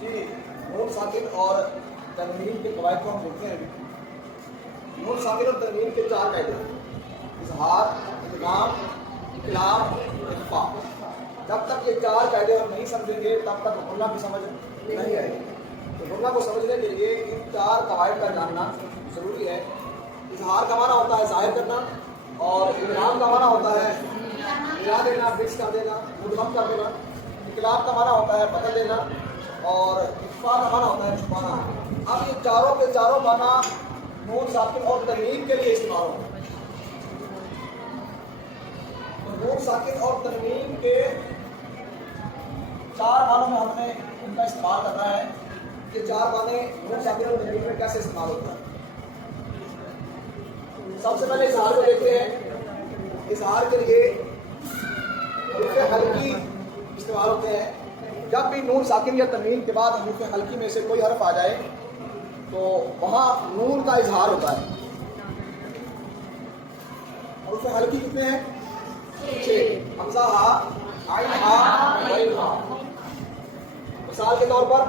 جی نون ساکن اور تنوین کے قواعد کو ہم دیکھتے ہیں. نون ساکن اور تنوین کے 4 قاعدے ہیں: اظہار، ادغام، اقلاب، اخفاء. جب تک یہ 4 قاعدے ہم نہیں سمجھیں گے تب تک غنہ کی سمجھ نہیں آئے گی. تو غنہ کو سمجھنے کے لیے ان 4 قواعد کا جاننا ضروری ہے. اظہار کا معنی ہوتا ہے ظاہر کرنا، اور ادغام کا معنی ہوتا ہے ملا دینا، مکس کر دینا، مدغم کر دینا. اقلاب کا معنی ہوتا ہے بدل دینا، اور اخفاء کا معنی ہوتا ہے چھپانا. اب یہ چاروں کے چاروں معنی نون ساکن اور تنوین کے لیے استعمال ہوتا ہے. نون ساکن اور تنوین کے 4 معنوں میں ہم نے ان کا استعمال کرنا ہے. یہ 4 معنی نون ساکن اور تنوین میں کیسے استعمال ہوتا ہے. سب سے پہلے اظہار کو دیکھتے ہیں. اظہار کے لیے حروف حلقی استعمال ہوتے ہیں. جب بھی نون ساکن یا تنوین کے بعد حروف حلقی میں سے کوئی حرف آ جائے تو وہاں نون کا اظہار ہوتا ہے. حروف حلقی کتنے ہیں؟ 6: حمزہ، ہا، عین، ہا، غین، ہا. مثال کے طور پر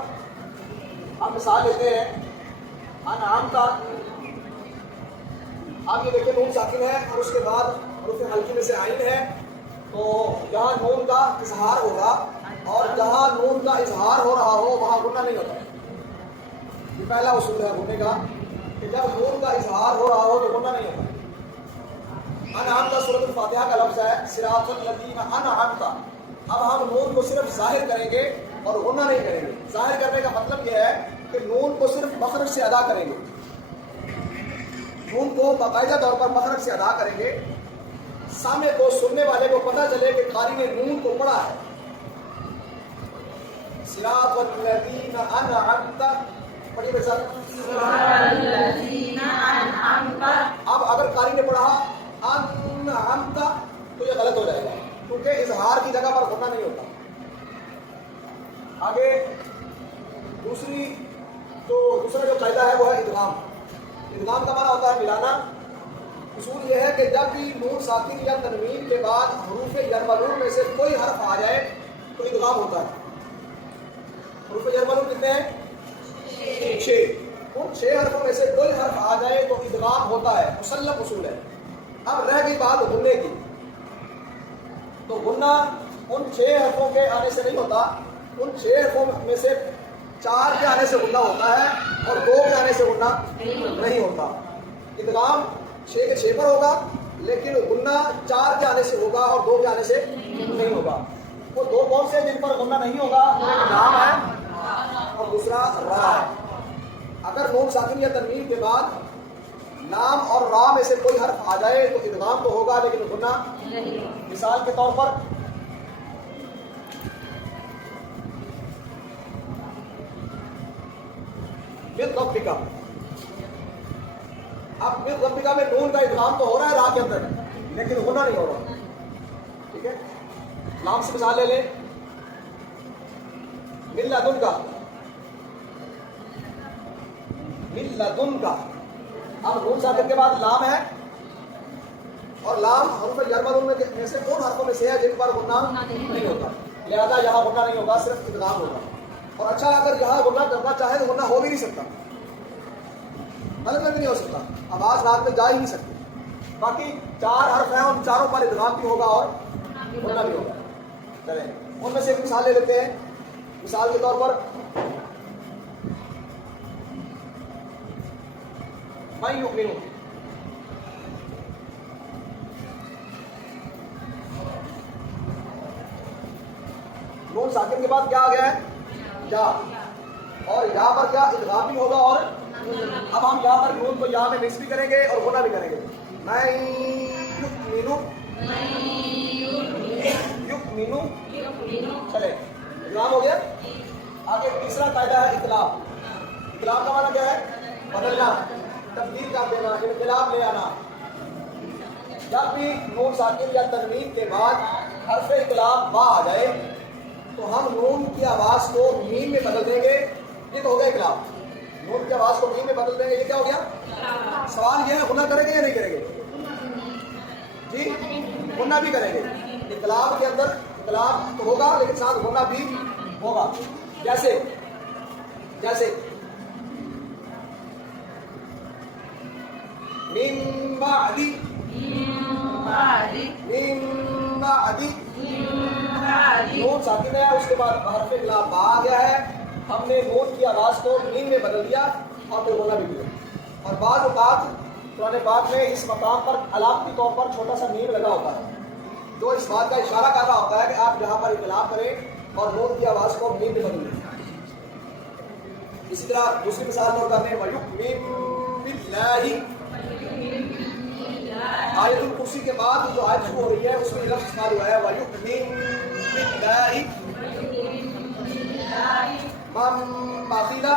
ہم مثال لیتے ہیں انعام کا. آپ یہ دیکھیں نون ساکن ہے اور اس کے بعد حروف حلقی میں سے عین ہے، تو جہاں نون کا اظہار ہوگا اور جہاں نون کا اظہار ہو رہا ہو وہاں غنہ نہیں ہوتا. یہ پہلا اصول ہے غنہ کا کہ جب نون کا اظہار ہو رہا ہو تو غنہ نہیں ہوتا. انعام کا سورۃ الفاتحہ کا لفظ ہے صراط الذین انعمت. اب ہم نون کو صرف ظاہر کریں گے اور غنہ نہیں کریں گے. ظاہر کرنے کا مطلب یہ ہے کہ نون کو صرف مخرج سے ادا کریں گے. نون کو باقاعدہ طور پر مخرج سے ادا کریں گے. سامع کو، سننے والے کو پتہ چلے کہ قاری نے نون کو پڑھا ہے. صراط الذین انعمت پڑھیے بے ساتھ. اب اگر قاری نے پڑھا انعمت تو یہ غلط ہو جائے گا کیونکہ اظہار کی جگہ پر غنہ نہیں ہوتا. آگے دوسرا جو قاعدہ ہے وہ ہے ادغام. ادغام کا معنی ہوتا ہے ملانا. اصول یہ ہے کہ جب بھی نون ساکن یا تنوین کے بعد حروف یرملون میں سے کوئی حرف آ جائے تو ادغام ہوتا ہے. حروف یرملون کتنے ہیں؟ 6. ان 6 حرفوں میں سے کوئی حرف آ جائے تو ادغام ہوتا ہے. مسلم اصول ہے. اب رہ گئی بات غنے کی. تو غنہ ان 6 حرفوں کے آنے سے نہیں ہوتا. ان 6 حرفوں میں سے 4 کے آنے سے غنہ ہوتا ہے اور 2 کے آنے سے غنہ نہیں ہوتا. ادغام 6 کے 6 پر ہوگا لیکن غنہ 4 کے آنے سے ہوگا اور 2 کے آنے سے نہیں ہوگا. وہ 2 کون سے جن پر غنہ نہیں ہوگا؟ نام ہے اور دوسرا را ہے. اگر نون ساکن یا تنوین کے بعد نام اور را میں سے کوئی حرف آ جائے تو ادغام تو ہوگا لیکن غنہ نہیں. مثال کے طور پر من ربک. اب من ربک میں نون کا ادغام تو ہو رہا ہے را کے اندر لیکن غنہ نہیں ہو رہا. ٹھیک ہے. لام سے مثال لے لیں. من لدن کا. من لدن کا. اب نون ساکن کے بعد لام ہے اور لام حروف یرملون میں سے کون حرفوں میں سے ہے جن پر غنہ نہیں ہوتا. لہذا یہاں غنہ نہیں ہوگا، صرف ادغام ہوگا. اور اچھا اگر یہاں غنہ کرنا چاہے تو غنہ ہو بھی نہیں سکتا، غلط میں بھی نہیں ہو سکتا. آواز رات میں جا ہی نہیں سکتی. باقی 4 حرف ہیں، ان چاروں پر ادغام بھی ہوگا اور غنہ بھی ہوگا. چلیں ان میں سے ایک مثال لے لیتے ہیں. مثال کے طور پر من یؤمن. نون ساکن کے بعد کیا آ گیا ہے؟ یا. اور یہاں پر کیا ادغام بھی ہوگا اور اب ہم یہاں پر نون کو یہاں میں مکس بھی کریں گے اور غنہ بھی کریں گے. میں یؤمن. چلے ادغام ہو گیا. آگے تیسرا قاعدہ ہے اقلاب. اقلاب کا معنی کیا ہے؟ بدلنا، تبدیل کر دینا، انقلاب لے آنا. جب بھی نون ساکن یا تنوین کے بعد حرف اقلاب با آ جائے تو ہم نون کی آواز کو میم میں بدل دیں گے. یہ تو ہو گیا اقلاب. نون کی آواز کو میم میں بدل دیں گے. یہ کیا ہو گیا؟ سوال یہ ہے غنہ کریں گے یا نہیں کریں گے؟ جی غنہ بھی کریں گے. اقلاب کے اندر اختلاف تو ہوگا لیکن ساتھ ہونا بھی ہوگا. جیسے من بعد نون ساکن ہے, اس کے بعد حرف اقلاب با آ گیا ہے, ہم نے نون کی آواز کو میم میں بدل دیا اور پھر بولا بھی دیا. اور بعض اوقات قرآن پاک میں اس مقام پر علامتی طور پر چھوٹا سا میم لگا ہوتا ہے جو اس بات کا اشارہ کر رہا ہوتا ہے کہ آپ جہاں پر اقلاب کریں اور نون کی آواز کو میم میں بدل دیں. اسی طرح دوسری مثال نوٹ کرنے وَيُؤْمِن بِاللَّهِ, آیت الکرسی کے بعد جو آیت شروع ہو رہی ہے اس میں لفظ استعمال ہوا ہے وَيُؤْمِن بِاللَّهِ من باخیلا,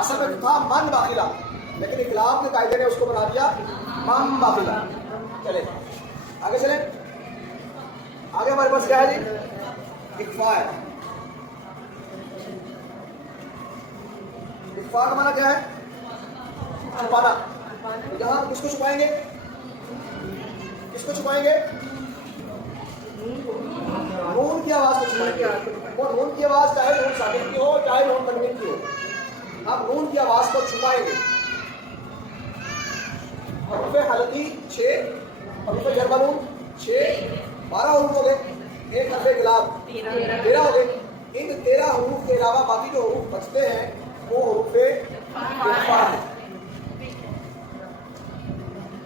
اصل میں تھا من باخیلا لیکن اقلاب کے قاعدے نے اس کو بنا دیا من باخیلا. چلے آگے چلیں, آگے ہمارے پاس کیا ہے جی اخفاء ہے. اخفاء کا معنی کیا ہے؟ چھپانا. یہاں کس کو چھپائیں گے؟ کس کو چھپائیں گے؟ نون کی آواز کو چھپائیں گے. وہ نون کی آواز چاہے نون ساکن کی ہو چاہے نون تنوین کی ہو, ہم نون کی آواز کو چھپائیں گے. حروف حلقی 6, حروف جر ملون 6, 12 حروف ہو گئے, ایک حرف اقلاب 13 ہو گئے. ان 13 حروف کے علاوہ باقی جو حروف بچتے ہیں وہ حروف اخفاء ہیں.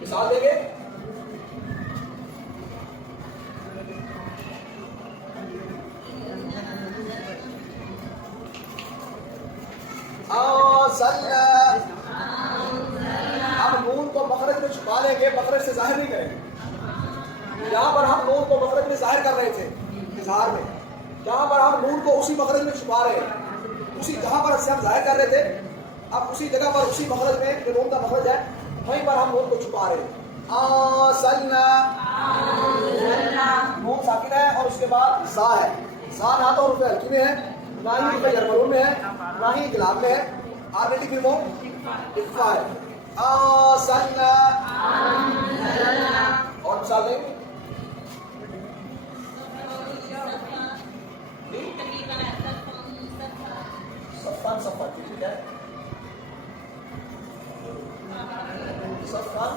مثال دیں گے, ہم نون کو مخرج میں چھپا لیں گے, مخرج سے ظاہر نہیں کریں گے. جہاں پر ہم نون کو مخرج میں ظاہر کر رہے تھے اظہار میں, جہاں پر ہم نون کو اسی مخرج میں چھپا رہے ہیں, اسی جہاں پر سے ہم ظاہر کر رہے تھے اب اسی جگہ پر اسی مخرج میں جو نون کا مخرج ہے وہیں پر ہم نون کو چھپا رہے ہیں. نون ساکن ہے اور اس کے بعد زا ہے. زا نہ تو حروف حلقی میں ہے, نہ ہی حروف جر ملون میں ہے, نہ ہی اقلاب میں ہے. آلریڈی پھر وہ اخفاء ہے. اور مثال دیں صفان, صفا ٹھیک ہے, صفان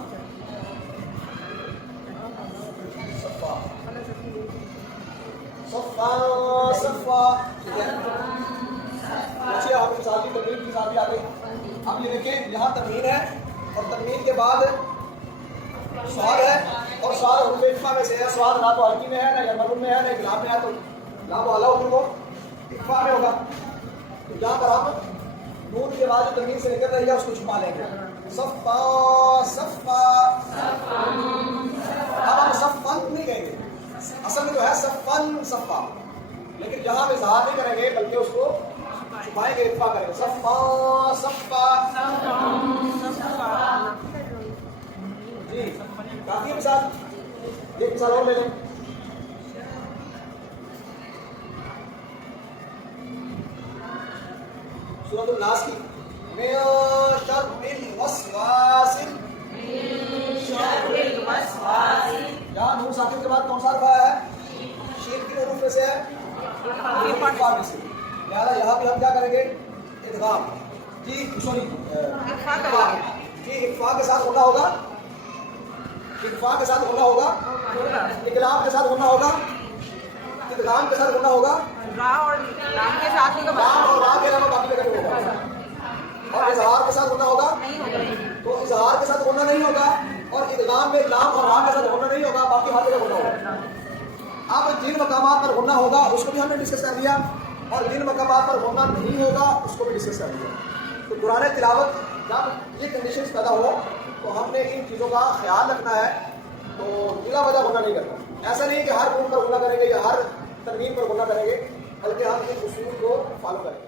صفا, صفا صفا ٹھیک ہے. اچھا آپ مثال کی تنوین کی مثال بھی آ گئی. اب یہ دیکھیں یہاں تنوین ہے اور تنوین کے بعد سواد ہے اور سواد حروف اخفاء میں سے ہے. سواد نہ تو حلقی میں ہے, نہ جر میں ہے, نہ اقلاب میں ہے, تو لا و علا حکم اخفاء میں ہوگا. تو جہاں پر ہم نون کے بعد جو تنوین سے نکل رہی ہے اس کو چھپا لیں گے. صفا صفا, اب ہم صفن نہیں کہیں گے, اصل میں جو ہے صفن صفا, لیکن جہاں ہم اظہار نہیں کریں گے بلکہ اس کو چھپائیں گے, اخفاء کریں گے. صفا صفا جی کافی مثال. ایک مثال اور لے لیں. سورۃ الناس کی من شر الوسواس, یہاں نون ساکن کے بعد کون سا حرف آیا ہے؟ شین کی حروف میں سے ہے, اخفاء میں سے. لہٰذا یہاں بھی ہم کیا کریں گے؟ ادغام. جی سوری جی اخفاء کے ساتھ ہونا ہوگا, اخفاء کے ساتھ ہونا ہوگا, اقلاب کے ساتھ ہونا ہوگا, ادغام کے ساتھ ہونا ہوگا, اور لام کے ساتھ لام اور را کے علاوہ باقی جگہ نہیں ہوگا, اور اظہار کے ساتھ ہونا ہوگا. تو اظہار کے ساتھ ہونا نہیں ہوگا اور ادغام میں لام اور را کے ساتھ ہونا نہیں ہوگا, باقی ہر جگہ ہونا ہوگا. اب جن مقامات پر ہونا ہوگا اس کو بھی ہم نے ڈسکس کر لیا, اور جن مقامات پر ہونا نہیں ہوگا اس کو بھی ڈسکس کر لیا. تو قرآن تلاوت جب یہ کنڈیشنز پیدا ہو تو ہم نے ان چیزوں کا خیال رکھنا ہے. تو بلا وجہ ہونا نہیں کرنا. ایسا نہیں کہ ہر نون پر ہونا کریں گے یا ہر تنوین پر ہونا کریں گے, بلکہ ہم ان اصول کو فالو کریں گے.